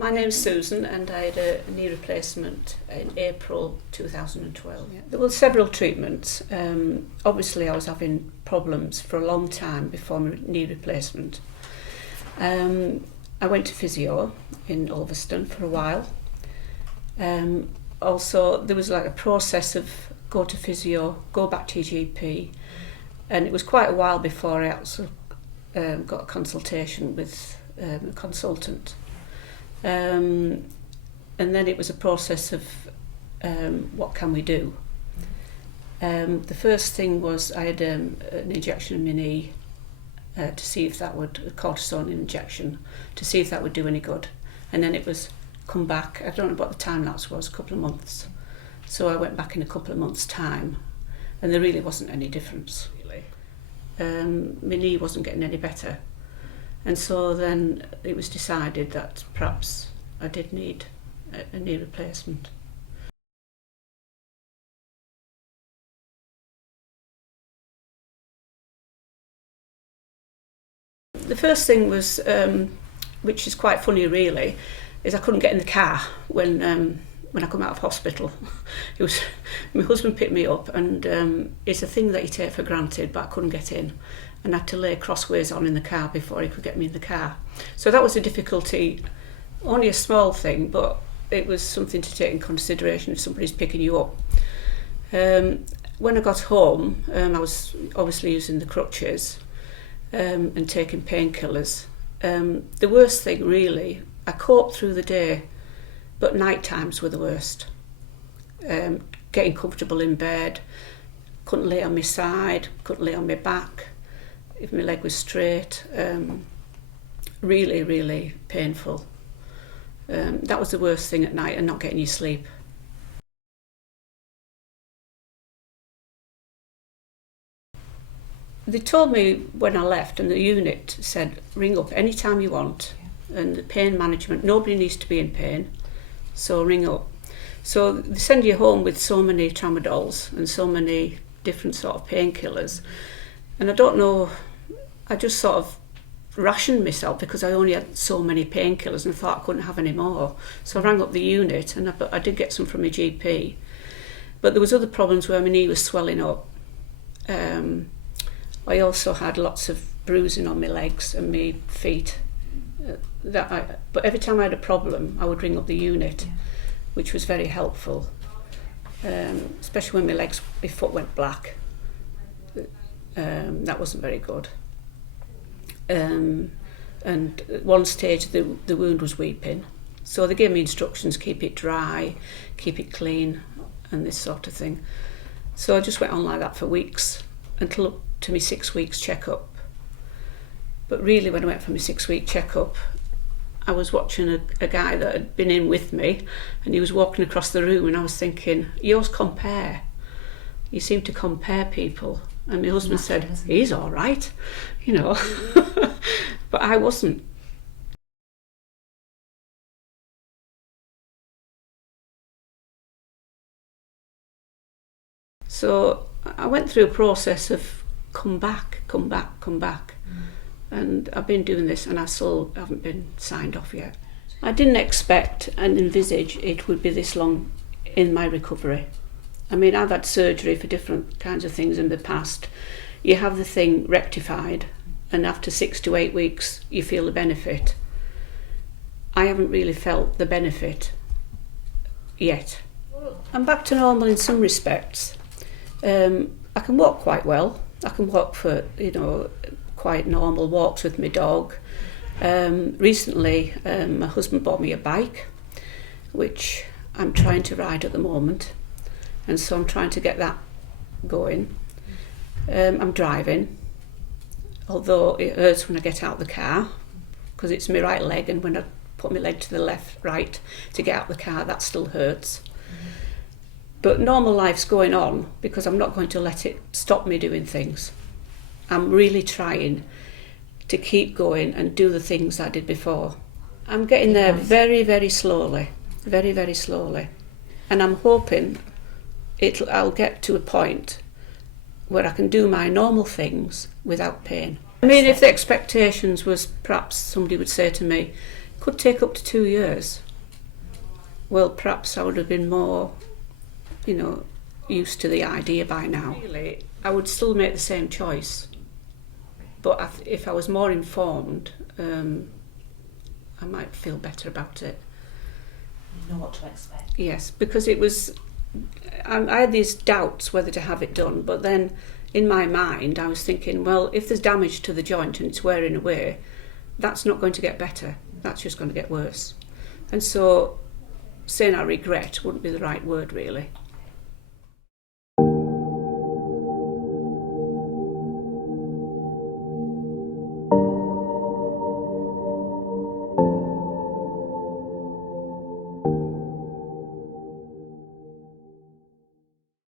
My name's Susan and I had a knee replacement in April 2012. Yeah. There were several treatments. Obviously I was having problems for a long time before my knee replacement. I went to physio in Ulverston for a while. Also there was like a process of go to physio, go back to your GP, and it was quite a while before I actually got a consultation with a consultant. And then it was a process of what can we do. The first thing was I had an injection in my knee to see if that would, a cortisone injection, to see if that would do any good. And then it was come back, I don't know what the time lapse was, a couple of months. So I went back in a couple of months' time and there really wasn't any difference. Really. My knee wasn't getting any better. And so then it was decided that perhaps I did need a knee replacement. The first thing was, which is quite funny really, is I couldn't get in the car when I come out of hospital. It was my husband picked me up, and it's a thing that you take for granted, but I couldn't get in, and I had to lay crossways on in the car before he could get me in the car. So that was a difficulty, only a small thing, but it was something to take in consideration if somebody's picking you up. When I got home, I was obviously using the crutches and taking painkillers. The worst thing really, I coped through the day, but night times were the worst. Getting comfortable in bed, couldn't lay on my side, couldn't lay on my back if my leg was straight. Really, really painful. That was the worst thing at night, and not getting your sleep. They told me when I left, and the unit said, ring up any time you want, and the pain management, nobody needs to be in pain, so ring up. So they send you home with so many tramadols and so many different sort of painkillers, and I don't know, I just sort of rationed myself because I only had so many painkillers and thought I couldn't have any more. So I rang up the unit, and I did get some from my GP, but there was other problems where my knee was swelling up. I also had lots of bruising on my legs and my feet. But every time I had a problem, I would ring up the unit, which was very helpful, especially when my foot went black. That wasn't very good. And at one stage, the wound was weeping. So they gave me instructions, keep it dry, keep it clean, and this sort of thing. So I just went on like that for weeks, until up to my 6 weeks checkup. But really when I went for my 6-week checkup, I was watching a guy that had been in with me, and he was walking across the room, and I was thinking, yours compare. You seem to compare people. And my husband said, he's all right, you know. But I wasn't. So I went through a process of come back. And I've been doing this, and I still haven't been signed off yet. I didn't expect and envisage it would be this long in my recovery. I mean, I've had surgery for different kinds of things in the past. You have the thing rectified, and after 6 to 8 weeks you feel the benefit. I haven't really felt the benefit yet. I'm back to normal in some respects. I can walk quite well. I can walk for, quite normal walks with my dog. Recently, my husband bought me a bike, which I'm trying to ride at the moment, and so I'm trying to get that going. I'm driving, although it hurts when I get out of the car, because it's my right leg, and when I put my leg to the right to get out of the car, that still hurts. But normal life's going on, because I'm not going to let it stop me doing things. I'm really trying to keep going and do the things I did before. I'm getting there very, very slowly, very, very slowly. And I'm hoping I'll get to a point where I can do my normal things without pain. I mean, if the expectations was perhaps somebody would say to me, could take up to 2 years. Well, perhaps I would have been more, used to the idea by now. Really, I would still make the same choice, but if I was more informed, I might feel better about it. You know what to expect. Yes, because I had these doubts whether to have it done, but then in my mind I was thinking, well, if there's damage to the joint and it's wearing away, that's not going to get better, that's just going to get worse. And so saying I regret wouldn't be the right word, really.